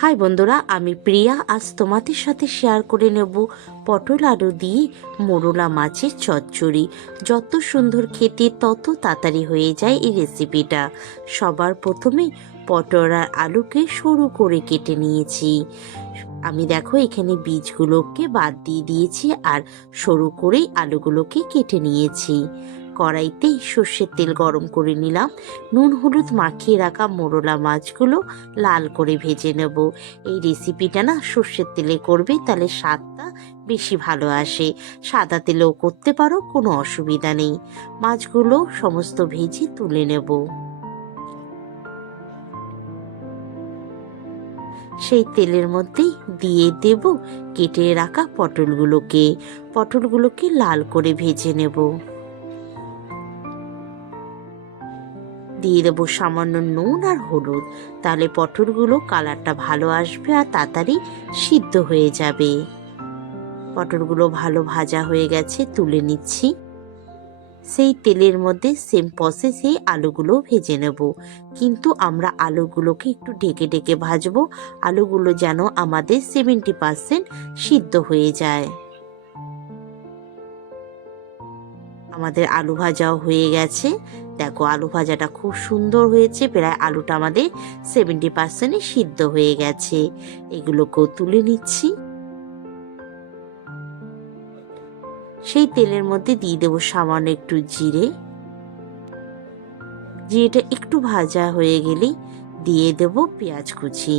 High বন্ধুরা, আমি প্রিয়া। আজ তোমাদের সাথে শেয়ার করে নেব পটল আলু দিয়ে মোরলা মাছের চচ্চড়ি। যত সুন্দর খেতে তত তাড়াতাড়ি হয়ে যায় এই রেসিপিটা সবার প্রথমে পটল আর আলুকে সরু করে কেটে নিয়েছি। আমি দেখো, এখানে বীজগুলোকে বাদ দিয়ে দিয়েছি আর সরু করে আলুগুলোকে কেটে নিয়েছি। কড়াইতে সর্ষের তেল গরম করে নিলাম। নুন, হলুদ মাখিয়ে রাখা মোরলা মাছগুলো লাল করে ভেজে নেব। এই রেসিপিটা না সর্ষের তেলে করবে, তাহলে স্বাদটা বেশি ভালো আসে। সাদা তেলেও করতে পারো, কোনো অসুবিধা নেই। মাছগুলো সমস্ত ভেজে তুলে নেব। সেই তেলের মধ্যেই দিয়ে দেব কেটে রাখা পটলগুলোকে। পটলগুলোকে লাল করে ভেজে নেব। দিয়ে দেবো সামান্য নুন আর হলুদ। তাহলে পটলগুলো কালারটা ভালো আসবে আর তাড়াতাড়ি সিদ্ধ হয়ে যাবে। পটলগুলো ভালো ভাজা হয়ে গেছে, তুলে নিচ্ছি। সেই তেলের মধ্যে সেম প্রসেসে আলুগুলো ভেজে নেব। কিন্তু আমরা আলুগুলোকে একটু ঢেকে ঢেকে ভাজবো। আলুগুলো যেন আমাদের সেভেন্টি পার্সেন্ট সিদ্ধ হয়ে যায়। আমাদের আলু ভাজাও হয়ে গেছে। দেখো, আলু ভাজাটা খুব সুন্দর হয়েছে, প্রায় আলুটা আমাদের সেভেন্টি পার্সেন্টই সিদ্ধ হয়ে গেছে। এগুলোকেও তুলে নিচ্ছি। সেই তেলের মধ্যে দিয়ে দেবো সামান্য একটু জিরে। জিরেটা একটু ভাজা হয়ে গেলেই দিয়ে দেব পেঁয়াজ কুচি।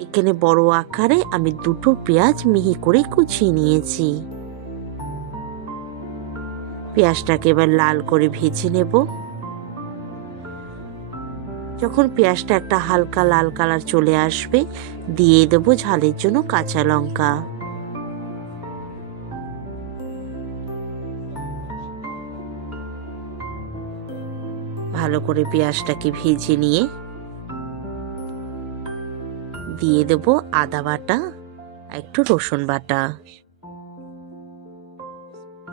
এখানে বড় আকারে আমি দুটো পেঁয়াজ মিহি করে কুচিয়ে নিয়েছি। পেঁয়াজটাকে এবার লাল করে ভেজে নেব। যখন পেঁয়াজটা একটা হালকা লাল কালার চলে আসবে, দিয়ে দেবো ঝালের জন্য কাঁচা লঙ্কা। ভালো করে পেঁয়াজটাকে ভেজে নিয়ে দিয়ে দেব আদা বাটা, একটু রসুন বাটা।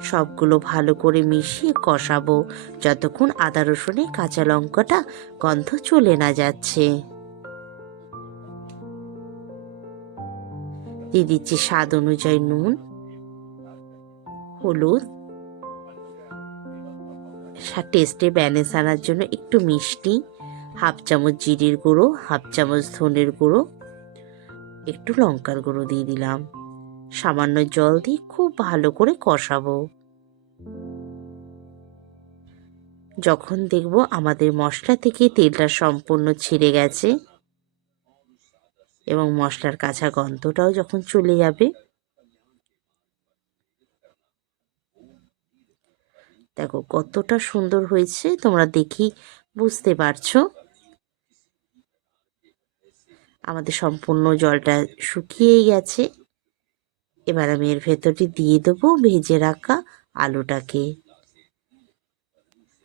সবগুলো ভালো করে মিশিয়ে কষাবো। যতক্ষণ আদা রসুনে কাঁচা লঙ্কাটা গন্ধ চলে না যাচ্ছে। দিয়ে দিচ্ছি স্বাদ অনুযায়ী নুন, হলুদ টেস্টে ব্যালেন্স আনার জন্য একটু মিষ্টি, হাফ চামচ জিরির গুঁড়ো, হাফ চামচ ধনের গুঁড়ো, একটু লঙ্কার গুঁড়ো দিয়ে দিলাম। সামান্য জল দিয়ে খুব ভালো করে কষাবো। যখন দেখব আমাদের মশলা থেকে তেলটা সম্পূর্ণ ছিঁড়ে গেছে এবং মশলার কাঁচা গন্ধটাও যখন চলে যাবে, দেখো কতটা সুন্দর হয়েছে, তোমরা দেখি বুঝতে পারছ? আমাদের সম্পূর্ণ জলটা শুকিয়েই গেছে। এবার আমি এর ভেতরটি দিয়ে দেবো ভেজে রাখা আলুটাকে।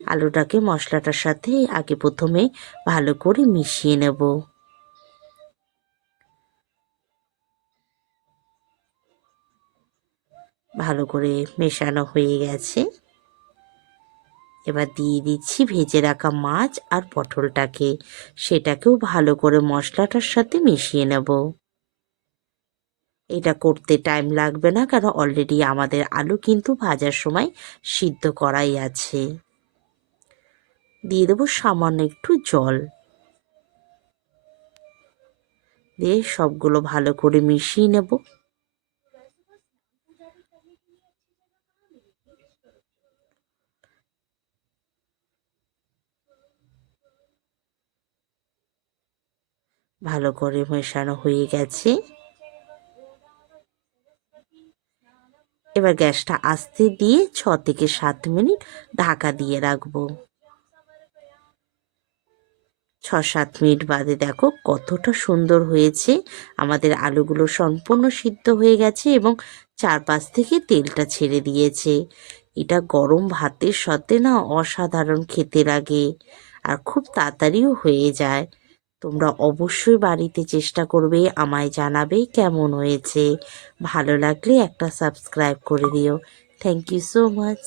আলুটাকে মশলাটার সাথে আগে প্রথমে ভালো করে মিশিয়ে নেব। ভালো করে মেশানো হয়ে গেছে। এবার দিয়ে দিচ্ছি ভেজে রাখা মাছ আর পটলটাকে। সেটাকেও ভালো করে মশলাটার সাথে মিশিয়ে নেব। এটা করতে টাইম লাগবে না, কারণ অলরেডি আমাদের আলু কিন্তু ভাজার সময় সিদ্ধ করাই আছে। দিয়ে দেবো সামান্য একটু জল। দিয়ে সবগুলো ভালো করে মিশিয়ে নেব। ভালো করে মেশানো হয়ে গেছে। এবার গ্যাসটা আস্তে দিয়ে ছ থেকে সাত মিনিট ঢাকা দিয়ে রাখব। ছ সাত মিনিট বাদে দেখো কতটা সুন্দর হয়েছে। আমাদের আলুগুলো সম্পূর্ণ সিদ্ধ হয়ে গেছে এবং চারপাশ থেকে তেলটা ছেড়ে দিয়েছে। এটা গরম ভাতের সাথে না অসাধারণ খেতে লাগে আর খুব তাড়াতাড়িও হয়ে যায়। তোমরা অবশ্যই বাড়িতে চেষ্টা করবে, আমায় জানাবে কেমন হয়েছে। ভালো লাগলে একটা সাবস্ক্রাইব করে দিও। Thank you so much